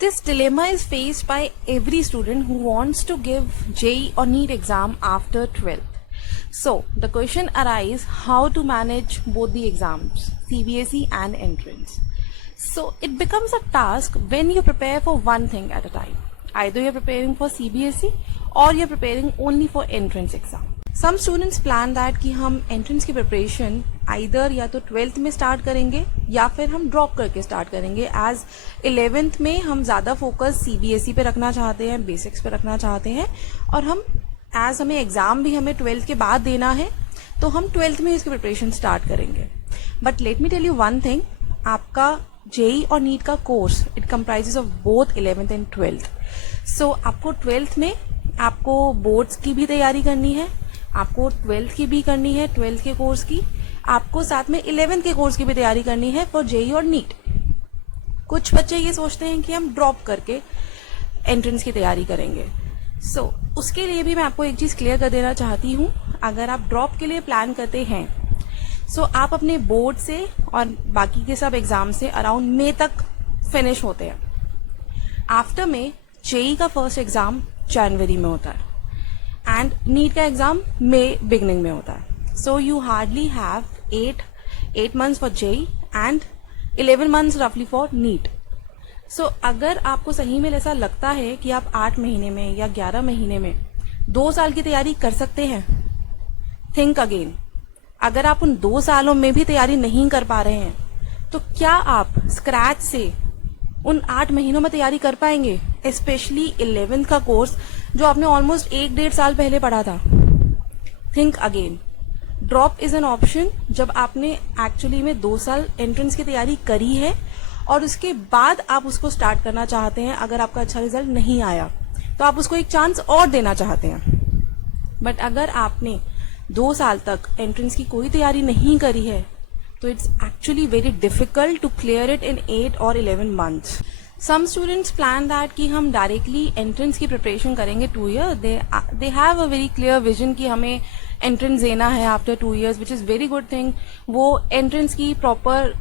This dilemma is faced by every student who wants to give JEE or NEET exam after 12th. So the question arises how to manage both the exams, CBSE and entrance. So it becomes a task when you prepare for one thing at a time. Either you're preparing for CBSE or you're preparing only for entrance exam. Some students plan that कि हम entrance की preparation either या तो 12th में start करेंगे या फिर हम drop करके start करेंगे, as 11th में हम ज़्यादा focus CBSE पे रखना चाहते हैं, basics पे रखना चाहते हैं, और हम as हमें exam भी हमें 12th के बाद देना है तो हम 12th में इसकी preparation start करेंगे. But let me tell you one thing, आपका JEE और NEET का course it comprises of both 11th and 12th. So आपको 12th में आपको बोर्ड्स की भी तैयारी करनी है, आपको 12th की भी करनी है, 12th के कोर्स की, आपको साथ में 11th के कोर्स की भी तैयारी करनी है फॉर JEE और NEET. कुछ बच्चे ये सोचते हैं कि हम ड्रॉप करके एंट्रेंस की तैयारी करेंगे. सो उसके लिए भी मैं आपको एक चीज क्लियर कर देना चाहती हूँ. अगर आप ड्रॉप के लिए प्लान करते हैं सो आप अपने बोर्ड से और बाकी के सब एग्जाम से अराउंड मई तक फिनिश होते हैं. आफ्टर में JEE का फर्स्ट एग्जाम जनवरी में होता है एंड नीट का एग्जाम मई बिगनिंग में होता है. So you hardly have 8 months for JEE and 11 months रफली फॉर नीट. सो अगर आपको सही में ऐसा लगता है कि आप 8 महीने में या 11 महीने में 2 साल की तैयारी कर सकते हैं, थिंक अगेन. अगर आप उन 2 सालों में भी तैयारी नहीं कर पा रहे हैं तो क्या आप स्क्रैच से उन 8 महीनों में तैयारी कर पाएंगे, स्पेशली 11th का कोर्स जो आपने ऑलमोस्ट 1-1.5 साल पहले पढ़ा था. Think again. Drop is an option जब आपने एक्चुअली में 2 साल एंट्रेंस की तैयारी करी है और उसके बाद आप उसको स्टार्ट करना चाहते हैं. अगर आपका अच्छा रिजल्ट नहीं आया तो आप उसको एक चांस और देना चाहते हैं. बट अगर आपने 2 साल तक एंट्रेंस की कोई तैयारी नहीं करी है तो it's actually very difficult to clear it in 8 और 11 months. Some students plan that कि हम डायरेक्टली एंट्रेंस की प्रिपरेशन करेंगे 2 year. They have a very clear vision कि हमें एंट्रेंस देना है after 2 years, which is very good thing. वो एंट्रेंस की प्रॉपर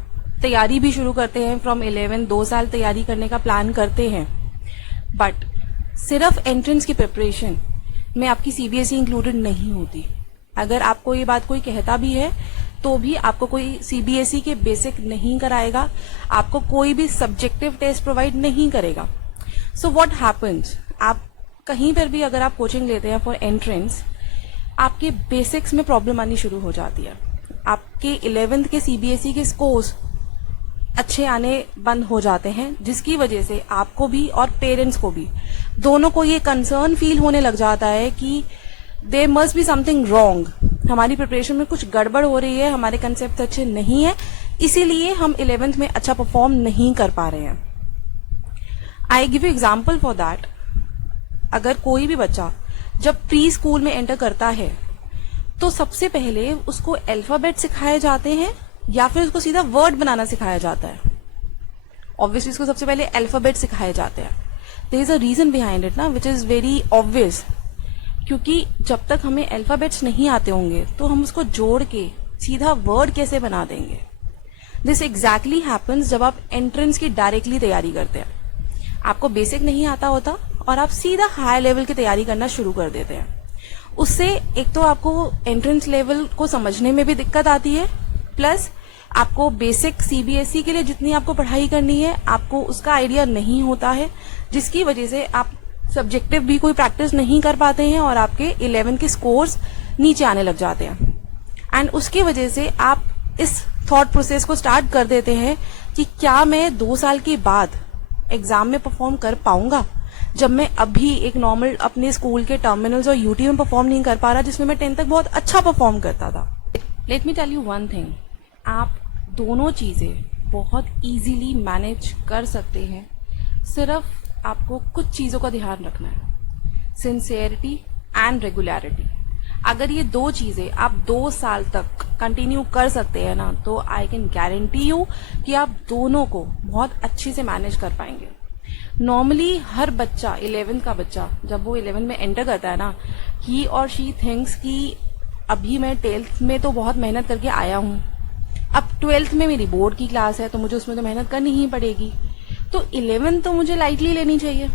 तैयारी भी शुरू करते हैं फ्रॉम 11, 2 साल तैयारी करने का प्लान करते हैं. बट सिर्फ एंट्रेंस की प्रिपरेशन में आपकी CBSE इंक्लूडेड नहीं होती. अगर आपको ये बात कोई कहता भी है तो भी आपको कोई CBSE के बेसिक नहीं कराएगा, आपको कोई भी सब्जेक्टिव टेस्ट प्रोवाइड नहीं करेगा. सो व्हाट हैपेंस, आप कहीं पर भी अगर आप कोचिंग लेते हैं फॉर एंट्रेंस, आपके बेसिक्स में प्रॉब्लम आनी शुरू हो जाती है. आपके 11th के CBSE के स्कोर्स अच्छे आने बंद हो जाते हैं, जिसकी वजह से आपको भी और पेरेंट्स को भी दोनों को ये कंसर्न फील होने लग जाता है कि there must be something wrong, हमारी प्रिपरेशन में कुछ गड़बड़ हो रही है, हमारे कंसेप्ट अच्छे नहीं है, इसीलिए हम 11th में अच्छा परफॉर्म नहीं कर पा रहे हैं. I give you example for that. अगर कोई भी बच्चा जब प्री स्कूल में एंटर करता है तो सबसे पहले उसको अल्फाबेट सिखाए जाते हैं या फिर उसको सीधा वर्ड बनाना सिखाया जाता है. ऑब्वियसली उसको सबसे पहले अल्फाबेट सिखाए जाते हैं. There is a reason behind it ना, विच इज वेरी ऑब्वियस. क्योंकि जब तक हमें अल्फाबेट्स नहीं आते होंगे तो हम उसको जोड़ के सीधा वर्ड कैसे बना देंगे. दिस एग्जैक्टली हैपन्स जब आप एंट्रेंस की डायरेक्टली तैयारी करते हैं. आपको बेसिक नहीं आता होता और आप सीधा हाई लेवल की तैयारी करना शुरू कर देते हैं. उससे एक तो आपको एंट्रेंस लेवल को समझने में भी दिक्कत आती है, प्लस आपको बेसिक CBSE के लिए जितनी आपको पढ़ाई करनी है आपको उसका आइडिया नहीं होता है, जिसकी वजह से आप सब्जेक्टिव भी कोई प्रैक्टिस नहीं कर पाते हैं और आपके 11 के स्कोर्स नीचे आने लग जाते हैं. एंड उसकी वजह से आप इस थॉट प्रोसेस को स्टार्ट कर देते हैं कि क्या मैं 2 साल के बाद एग्जाम में परफॉर्म कर पाऊंगा जब मैं अभी एक नॉर्मल अपने स्कूल के टर्मिनल्स और UT में परफॉर्म नहीं कर पा रहा, जिसमें मैं 10th तक बहुत अच्छा परफॉर्म करता था. Let me tell you one thing, आप दोनों चीजें बहुत इजीली मैनेज कर सकते हैं. सिर्फ आपको कुछ चीजों का ध्यान रखना है, सिंसियरिटी एंड रेगुलरिटी. अगर ये 2 चीजें आप 2 साल तक कंटिन्यू कर सकते हैं ना, तो आई कैन गारंटी यू कि आप दोनों को बहुत अच्छे से मैनेज कर पाएंगे. नॉर्मली हर बच्चा 11th का बच्चा जब वो 11 में एंटर करता है ना, ही और शी थिंक्स कि अभी मैं 12th में तो बहुत मेहनत करके आया हूँ, अब 12th में मेरी बोर्ड की क्लास है तो मुझे उसमें तो मेहनत करनी ही पड़ेगी. तो 11th तो मुझे लाइटली लेनी चाहिए।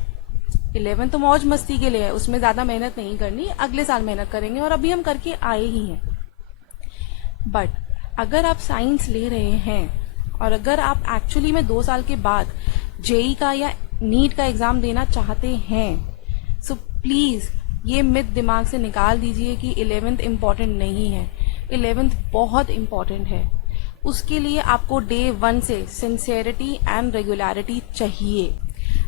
11th तो मौज मस्ती के लिए है, उसमें ज्यादा मेहनत नहीं करनी, अगले साल मेहनत करेंगे और अभी हम करके आए ही हैं। बट अगर आप साइंस ले रहे हैं और अगर आप एक्चुअली में 2 साल के बाद जेई का या नीट का एग्जाम देना चाहते हैं, सो प्लीज ये मिथ दिमाग से निकाल दीजिए कि 11th इम्पॉर्टेंट नहीं है। 11th बहुत इम्पॉर्टेंट है। उसके लिए आपको डे 1 से सिंसियरिटी एंड रेगुलरिटी चाहिए।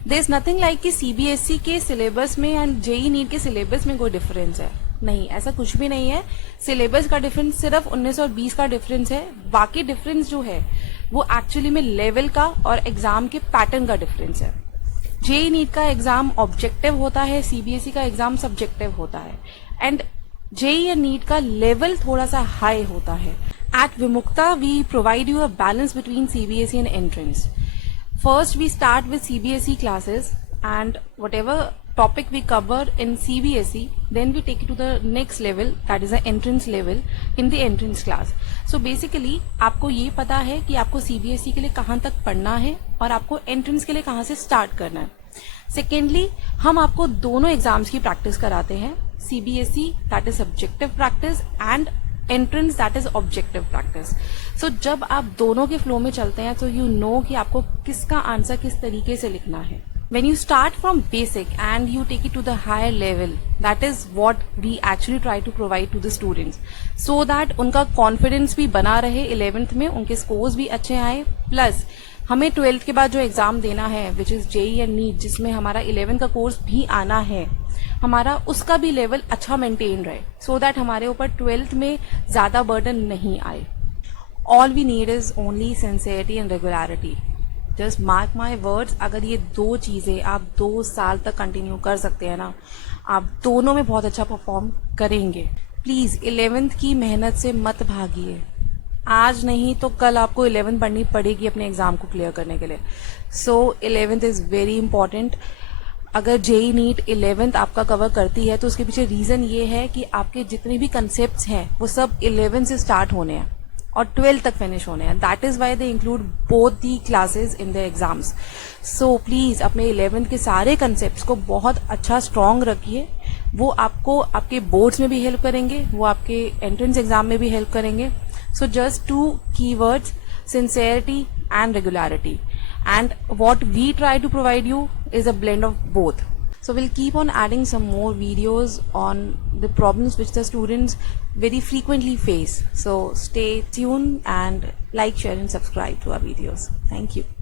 देयर इज नथिंग लाइक कि सीबीएसई के सिलेबस में एंड जेई नीट के सिलेबस में कोई डिफरेंस है, नहीं, ऐसा कुछ भी नहीं है। सिलेबस का डिफरेंस सिर्फ 19 और 20 का डिफरेंस है। बाकी डिफरेंस जो है वो एक्चुअली में लेवल का और एग्जाम के पैटर्न का डिफरेंस है। जेई नीट का एग्जाम ऑब्जेक्टिव होता है, सीबीएसई का एग्जाम सब्जेक्टिव होता है, एंड जेई या नीट का लेवल थोड़ा सा हाई होता है। At Vimukta we provide you a balance between CBSE and entrance. First, we start with CBSE classes, and whatever topic we cover in CBSE, then we take it to the next level, that is the entrance level in the entrance class. So basically, आपको ये पता है कि आपको CBSE के लिए कहाँ तक पढ़ना है और आपको entrance के लिए कहाँ से start करना है. Secondly, हम आपको दोनों एग्जाम्स की प्रैक्टिस कराते हैं, CBSE that is subjective practice and entrance that is objective practice. So जब आप दोनों के फ्लो में चलते हैं तो यू नो कि आपको किसका आंसर किस तरीके से लिखना है। When you start from basic and you take it to the higher level, that is what we actually try to provide to the students, so that उनका कॉन्फिडेंस भी बना रहे 11th में, उनके स्कोर्स भी अच्छे आए, प्लस हमें 12th के बाद जो एग्जाम देना है which is JEE and NEET, जिसमें हमारा 11th का कोर्स भी आना है, हमारा उसका भी लेवल अच्छा मेंटेन रहे, सो दैट हमारे ऊपर 12th में ज्यादा बर्डन नहीं आए। All we need is only sincerity and regularity. Just mark my words, अगर ये 2 चीजें आप 2 साल तक कंटिन्यू कर सकते हैं ना, आप दोनों में बहुत अच्छा परफॉर्म करेंगे। प्लीज 11th की मेहनत से मत भागिए, आज नहीं तो कल आपको 11th पढ़नी पड़ेगी अपने एग्जाम को क्लियर करने के लिए। सो 11th इज वेरी इंपॉर्टेंट। अगर जेई नीट 11th आपका कवर करती है तो उसके पीछे रीजन ये है कि आपके जितने भी कंसेप्ट्स हैं वो सब 11th से स्टार्ट होने हैं और 12th तक फिनिश होने हैं। That is why they include both the classes in the exams. So please अपने 11th के सारे कंसेप्ट्स को बहुत अच्छा स्ट्रांग रखिए, वो आपको आपके बोर्ड्स में भी हेल्प करेंगे, वो आपके एंट्रेंस एग्जाम में भी हेल्प करेंगे। So just 2 keywords, sincerity and regularity. And what we try to provide you is a blend of both. So we'll keep on adding some more videos on the problems which the students very frequently face. So stay tuned and like, share and subscribe to our videos. Thank you.